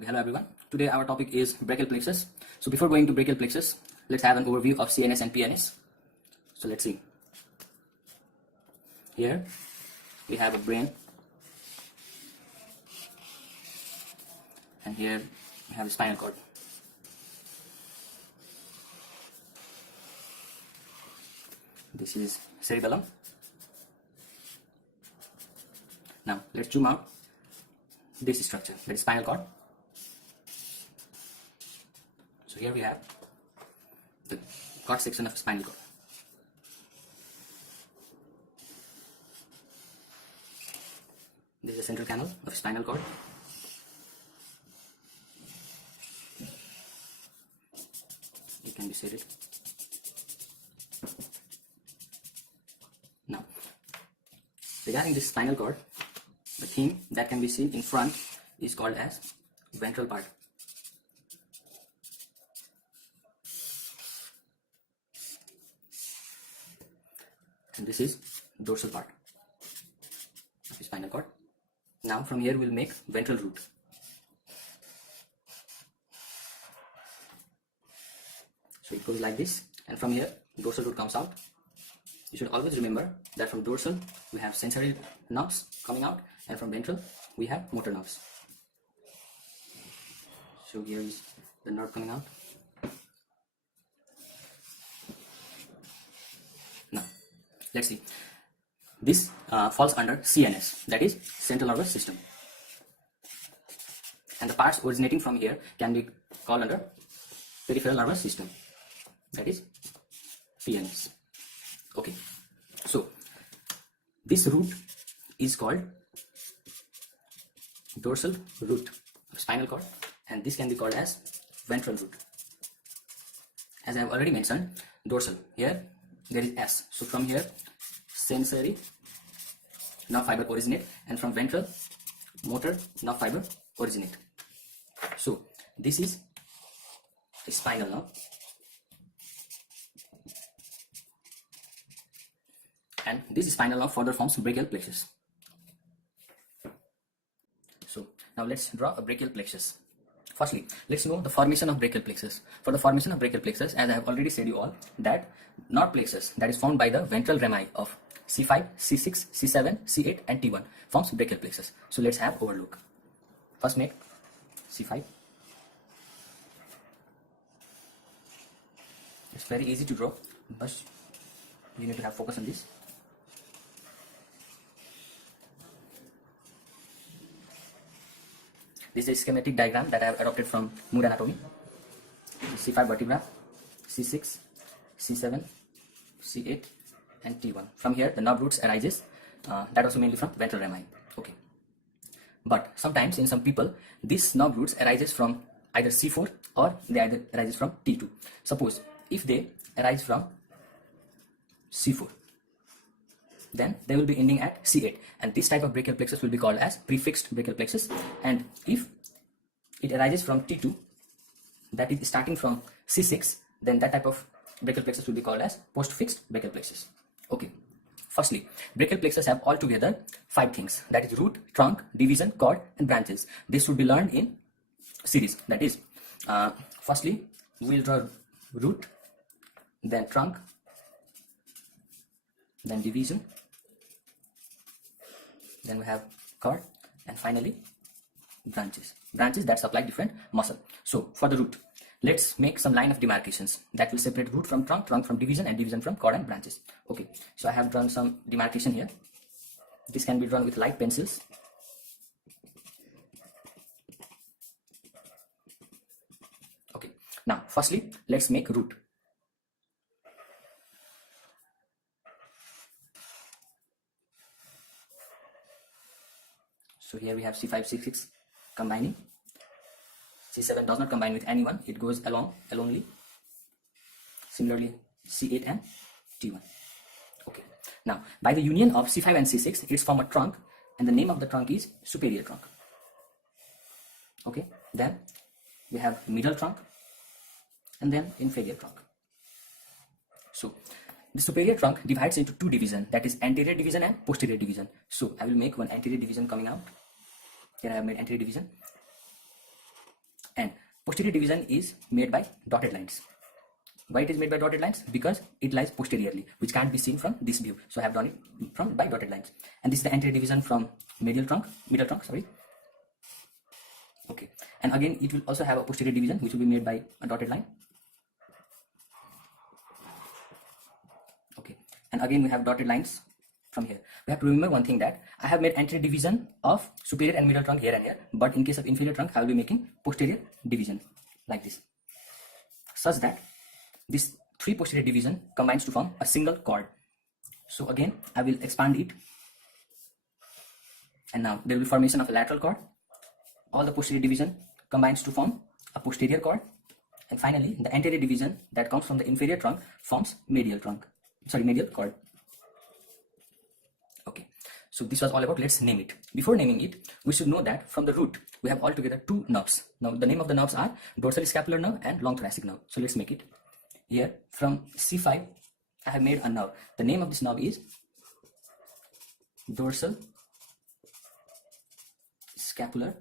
Okay, hello everyone. Today our topic is brachial plexus. So before going to brachial plexus, let's have an overview of CNS and PNS. So let's see. Here we have a brain, and here we have a spinal cord. This is cerebellum. Now let's zoom out this structure, that is spinal cord. So here we have the cord section of spinal cord. This is the central canal of spinal cord. It can be shaded. Now, regarding this spinal cord, the thing that can be seen in front is called as ventral part. And this is dorsal part of the spinal cord. Now from here we'll make ventral root. So it goes like this, and from here dorsal root comes out. You should always remember that from dorsal we have sensory nerves coming out, and from ventral we have motor nerves. So here is the nerve coming out. Now let's see. This falls under CNS, that is central nervous system, and the parts originating from here can be called under peripheral nervous system, that is PNS. Okay, so this root is called dorsal root of spinal cord, and this can be called as ventral root. As I have already mentioned, dorsal, here there is S, so from here sensory nerve fiber originate, and from ventral motor nerve fiber originate. So this is a spinal nerve, and this spinal nerve further forms brachial plexus. So now let's draw a brachial plexus. Firstly, let's know the formation of brachial plexus. For the formation of brachial plexus, as I have already said you all, that nerve plexus that is formed by the ventral rami of C5, C6, C7, C8 and T1 forms brachial plexus. So let's have overlook. First make C5. It's very easy to draw, but you need to have focus on this. This is a schematic diagram that I have adopted from Mood Anatomy. C5 vertebra, C6, C7, C8 and T1. From here the nerve roots arises, that also mainly from ventral rami. Okay, but sometimes in some people this nerve roots arises from either C4 or they either arises from T2. Suppose if they arise from C4, then they will be ending at C8, and this type of brachial plexus will be called as prefixed brachial plexus. And if it arises from T2, that is starting from C6, then that type of brachial plexus will be called as postfixed brachial plexus. Okay, firstly, brachial plexus have altogether 5 things, that is root, trunk, division, cord and branches. This should be learned in series, that is firstly we will draw root, then trunk, then division, then we have cord, and finally branches that supply different muscle. So for the root, let's make some line of demarcations that will separate root from trunk, trunk from division and division from cord and branches. Okay, so I have drawn some demarcation here. This can be drawn with light pencils. Okay, now firstly let's make root. So here we have C5, C6 combining. C7 does not combine with anyone, it goes alonely. Similarly C8 and T1. Okay, now by the union of C5 and C6 it's form a trunk, and the name of the trunk is superior trunk. Okay, then we have middle trunk and then inferior trunk. So the superior trunk divides into 2 divisions, that is anterior division and posterior division. So I will make one anterior division coming out. Here I have made anterior division. Posterior division is made by dotted lines. Why it is made by dotted lines? Because it lies posteriorly, which can't be seen from this view. So I have drawn it from by dotted lines. And this is the anterior division from middle trunk, sorry. Okay. And again, it will also have a posterior division, which will be made by a dotted line. Okay. And again, we have dotted lines from here. We have to remember one thing, that I have made anterior division of superior and middle trunk here and here, but in case of inferior trunk, I will be making posterior division like this, such that this 3 posterior division combines to form a single chord. So again, I will expand it, and now there will be formation of a lateral chord. All the posterior division combines to form a posterior chord, and finally the anterior division that comes from the inferior trunk forms medial chord. Okay, so this was all about. Let's name it. Before naming it, we should know that from the root we have altogether 2 nerves. Now the name of the nerves are dorsal scapular nerve and long thoracic nerve. So let's make it. Here from C5 I have made a nerve. The name of this nerve is dorsal scapular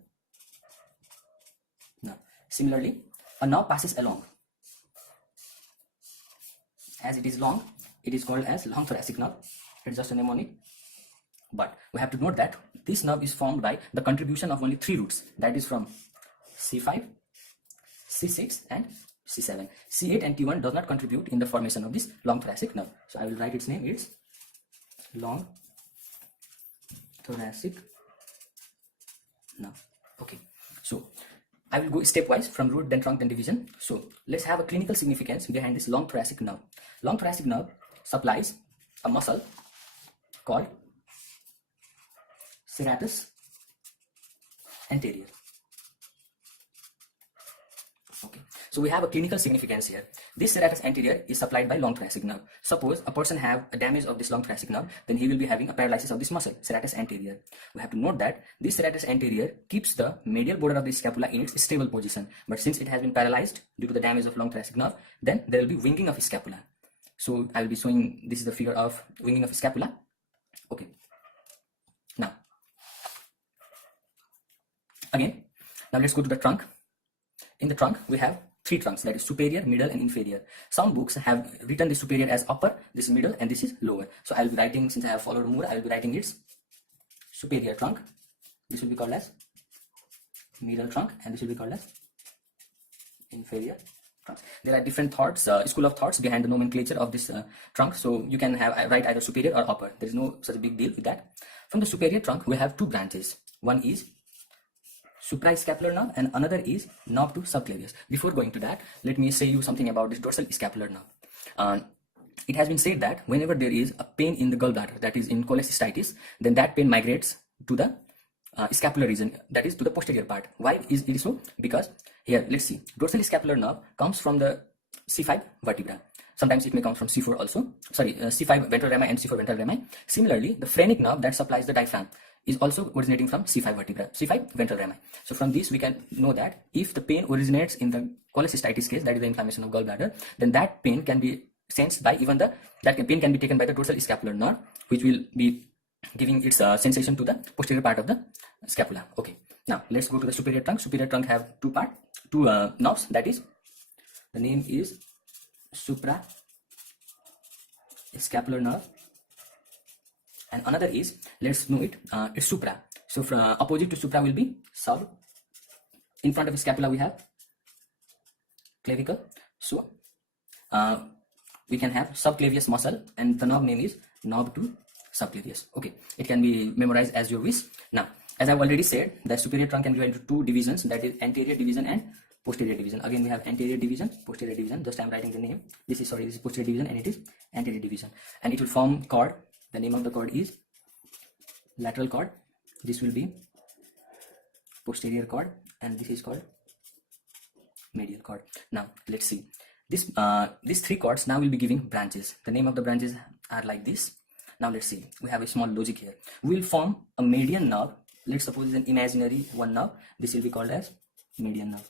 nerve. Similarly, a nerve passes along. As it is long, it is called as long thoracic nerve. It's just a name on it. But we have to note that this nerve is formed by the contribution of only 3 roots, that is from C5, C6 and C7. C8 and T1 does not contribute in the formation of this long thoracic nerve. So I will write its name. It's long thoracic nerve. Okay, so I will go stepwise from root, then trunk, then division. So let's have a clinical significance behind this long thoracic nerve. Long thoracic nerve supplies a muscle called serratus anterior. Okay, so we have a clinical significance here. This serratus anterior is supplied by long thoracic nerve. Suppose a person have a damage of this long thoracic nerve, then he will be having a paralysis of this muscle, serratus anterior. We have to note that this serratus anterior keeps the medial border of the scapula in its stable position, but since it has been paralyzed due to the damage of long thoracic nerve, then there will be winging of scapula. So I will be showing, this is the figure of winging of scapula. Okay, now again, now let's go to the trunk. In the trunk, we have 3 trunks, that is superior, middle and inferior. Some books have written the superior as upper, this is middle and this is lower. So I will be writing, since I have followed Moore, I will be writing its superior trunk. This will be called as middle trunk and this will be called as inferior trunk. There are different thoughts, school of thoughts behind the nomenclature of this trunk. So you can write either superior or upper. There is no such a big deal with that. From the superior trunk, we have 2 branches. One is suprascapular nerve and another is nerve to subclavius. Before going to that, let me say you something about this dorsal scapular nerve. It has been said that whenever there is a pain in the gallbladder, that is in cholecystitis, then that pain migrates to the scapular region, that is to the posterior part. Why is it so? Because here, let's see, dorsal scapular nerve comes from the C5 vertebra. Sometimes it may come from C4 also, C5 ventral rami and C4 ventral rami. Similarly, the phrenic nerve that supplies the diaphragm is also originating from C5 vertebra, C5 ventral rami. So from this we can know that if the pain originates in the cholecystitis case, that is the inflammation of gallbladder, then that pain can be sensed by even the, pain can be taken by the dorsal scapular nerve, which will be giving its sensation to the posterior part of the scapula. Okay, now let's go to the superior trunk. Superior trunk have 2 nerves, that is, the name is suprascapular nerve and another is, let's know it, it's supra. So from opposite to supra will be sub. In front of the scapula we have clavicle. So we can have subclavius muscle and the nerve name is nerve to subclavius. Okay, it can be memorized as you wish. Now, as I've already said, the superior trunk can be divided into 2 divisions, that is anterior division and posterior division. Again, we have anterior division, posterior division. Just I'm writing the name. This is posterior division and it is anterior division. And it will form chord. The name of the chord is lateral chord. This will be posterior chord and this is called medial chord. Now, let's see. These 3 chords now will be giving branches. The name of the branches are like this. Now let's see. We have a small logic here. We will form a median nerve. Let's suppose it's an imaginary one nerve. This will be called as median nerve.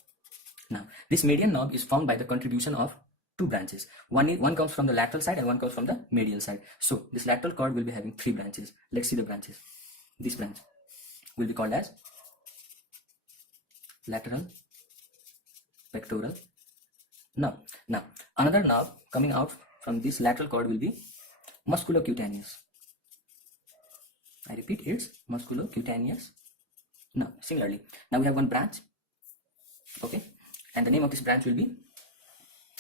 Now, this median nerve is formed by the contribution of 2 branches. One comes from the lateral side and one comes from the medial side. So this lateral chord will be having 3 branches. Let's see the branches. This branch will be called as lateral pectoral nerve. Now, another nerve coming out from this lateral cord will be musculocutaneous. I repeat, it's musculocutaneous nerve. Similarly, now we have one branch, okay, and the name of this branch will be,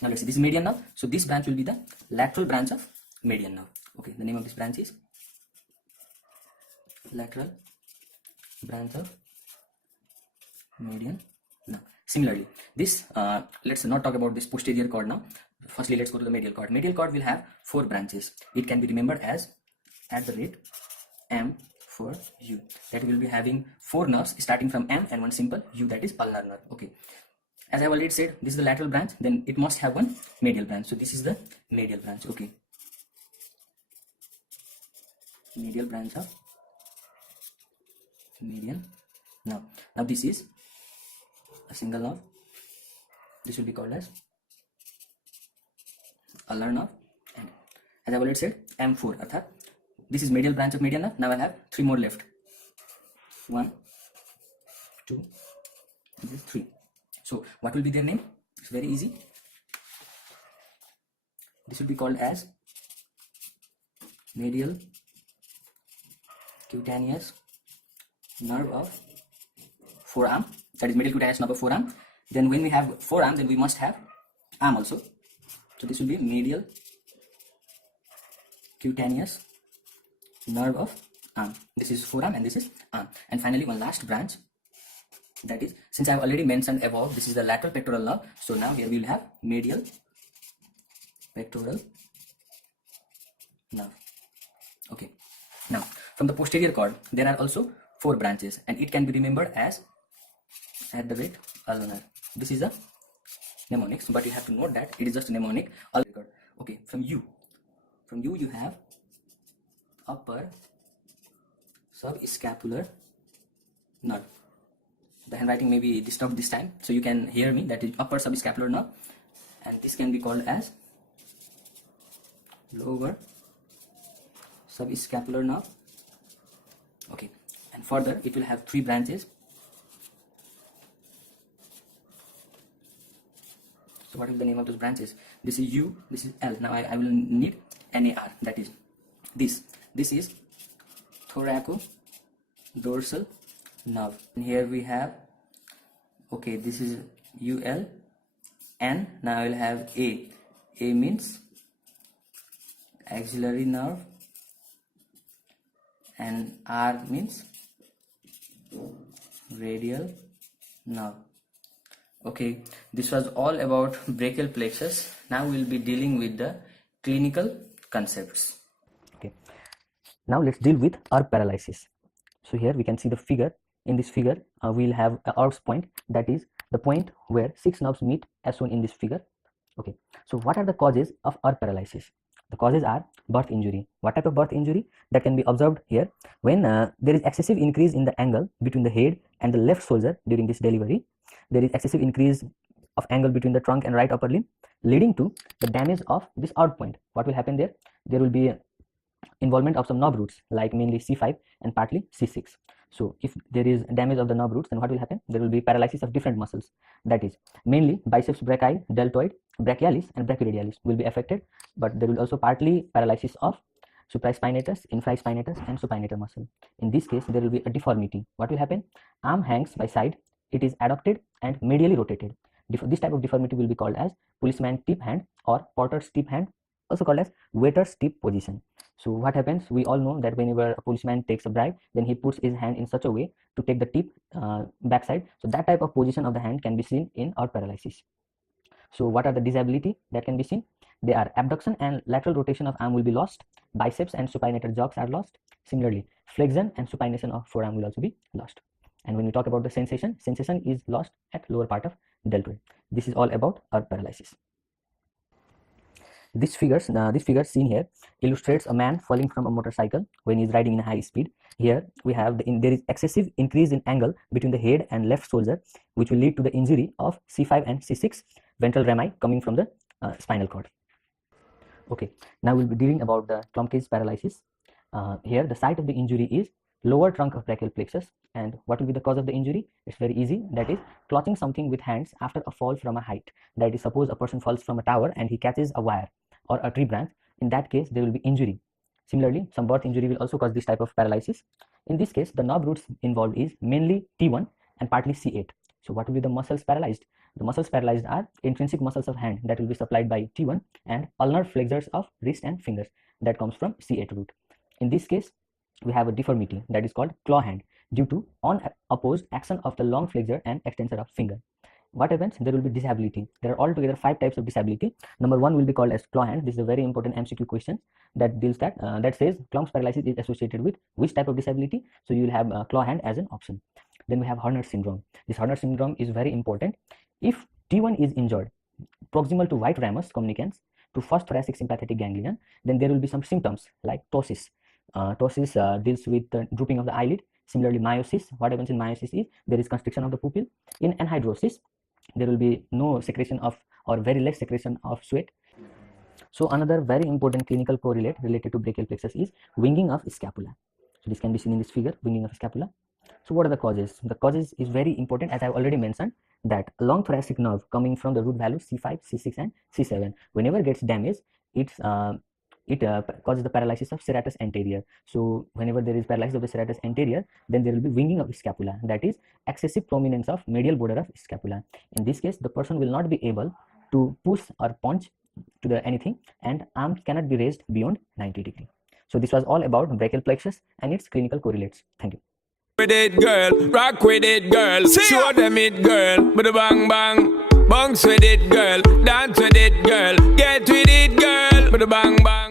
now let's see, this is median nerve, so this branch will be the lateral branch of median nerve. Okay, the name of this branch is lateral branch of median nerve. Similarly, this let's not talk about this posterior cord now. Firstly, let's go to the medial cord. Medial cord will have 4 branches. It can be remembered as @ M for U. That will be having 4 nerves starting from M and one simple U, that is ulnar nerve. Okay, as I have already said, this is the lateral branch, then it must have one medial branch. So this is the medial branch. Okay, medial branch of median nerve. Now this is a single nerve. This will be called as ulnar nerve, and as I have already said, M4. Arthat, this is medial branch of median nerve. Now I have 3 more left. 1, 2, and 3. So what will be their name? It's very easy. This will be called as medial cutaneous nerve of forearm. That is medial cutaneous nerve of forearm. Then when we have forearm, then we must have arm also. So this will be medial cutaneous nerve of arm. This is forearm and this is arm. And finally, one last branch. That is, since I have already mentioned above, this is the lateral pectoral nerve. So now here we will have medial pectoral nerve. Okay. Now from the posterior cord, there are also 4 branches, and it can be remembered as ulnar. This is a mnemonics, but you have to note that it is just a mnemonic. Okay, from U you have upper subscapular nerve. The handwriting may be disturbed this time, so you can hear me. That is upper subscapular nerve, and this can be called as lower subscapular nerve. Okay, and further it will have 3 branches. So what is the name of those branches? This is U, this is L. Now I will need NAR. That is this. This is thoracodorsal nerve. And here we have, okay, this is UL, and now I will have A. A means axillary nerve, and R means radial nerve. Okay, this was all about brachial plexus. Now we will be dealing with the clinical concepts. Okay, now let's deal with herb paralysis. So here we can see the figure. In this figure, we will have a herb's point, that is the point where 6 nerves meet, as shown in this figure. Okay, so what are the causes of herb paralysis? The causes are birth injury. What type of birth injury? That can be observed here when there is excessive increase in the angle between the head and the left shoulder during this delivery. There is excessive increase of angle between the trunk and right upper limb, leading to the damage of this herb point. What will happen there? There will be involvement of some nerve roots, like mainly C5 and partly C6. So if there is damage of the nerve roots, then what will happen? There will be paralysis of different muscles. That is mainly biceps brachii, deltoid, brachialis and brachyradialis will be affected, but there will also partly paralysis of supraspinatus, infraspinatus and supinator muscle. In this case, there will be a deformity. What will happen? Arm hangs by side, it is adducted and medially rotated. This type of deformity will be called as policeman tip hand or porter's tip hand, also called as waiter's tip position. So what happens? We all know that whenever a policeman takes a bribe, then he puts his hand in such a way to take the tip backside. So that type of position of the hand can be seen in herb paralysis. So what are the disability that can be seen? They are abduction and lateral rotation of arm will be lost. Biceps and supinator jogs are lost. Similarly, flexion and supination of forearm will also be lost. And when we talk about the sensation is lost at lower part of deltoid. This is all about herb paralysis. This figure seen here illustrates a man falling from a motorcycle when he is riding in high speed. Here we have there is excessive increase in angle between the head and left shoulder, which will lead to the injury of C5 and C6 ventral rami coming from the spinal cord. Okay, now we'll be dealing about the Klumpke's paralysis. Here the site of the injury is lower trunk of brachial plexus. And what will be the cause of the injury? It's very easy. That is clutching something with hands after a fall from a height. That is, suppose a person falls from a tower and he catches a wire or a tree branch. In that case, there will be injury. Similarly, some birth injury will also cause this type of paralysis. In this case, the nerve roots involved is mainly T1 and partly C8. So what will be the muscles paralyzed? The muscles paralyzed are intrinsic muscles of hand that will be supplied by T1 and ulnar flexors of wrist and fingers that comes from C8 root. In this case, we have a deformity that is called claw hand due to unopposed action of the long flexor and extensor of finger. What happens? There will be disability. There are altogether 5 types of disability. Number 1 will be called as claw hand. This is a very important MCQ question that deals that says clumps paralysis is associated with which type of disability. So you will have claw hand as an option. Then we have Horner syndrome. This Horner syndrome is very important. If T1 is injured proximal to white ramus communicans to first thoracic sympathetic ganglion, then there will be some symptoms like ptosis. Ptosis deals with the drooping of the eyelid. Similarly, miosis. What happens in miosis is there is constriction of the pupil. In anhidrosis, there will be no secretion of or very less secretion of sweat. So another very important clinical correlate related to brachial plexus is winging of scapula. So this can be seen in this figure, winging of scapula. So what are the causes? The causes is very important, as I have already mentioned, that long thoracic nerve coming from the root value C5, C6 and C7, whenever gets damaged, it causes the paralysis of serratus anterior. So whenever there is paralysis of the serratus anterior, then there will be winging of scapula, that is excessive prominence of medial border of scapula. In this case, the person will not be able to push or punch to the anything, and arms cannot be raised beyond 90 degrees. So this was all about brachial plexus and its clinical correlates. Thank you. With it, girl, rock with it, girl, show them it, girl, with a bang bang, bounce with it, girl, dance with it, girl, get with it, girl, with a bang bang.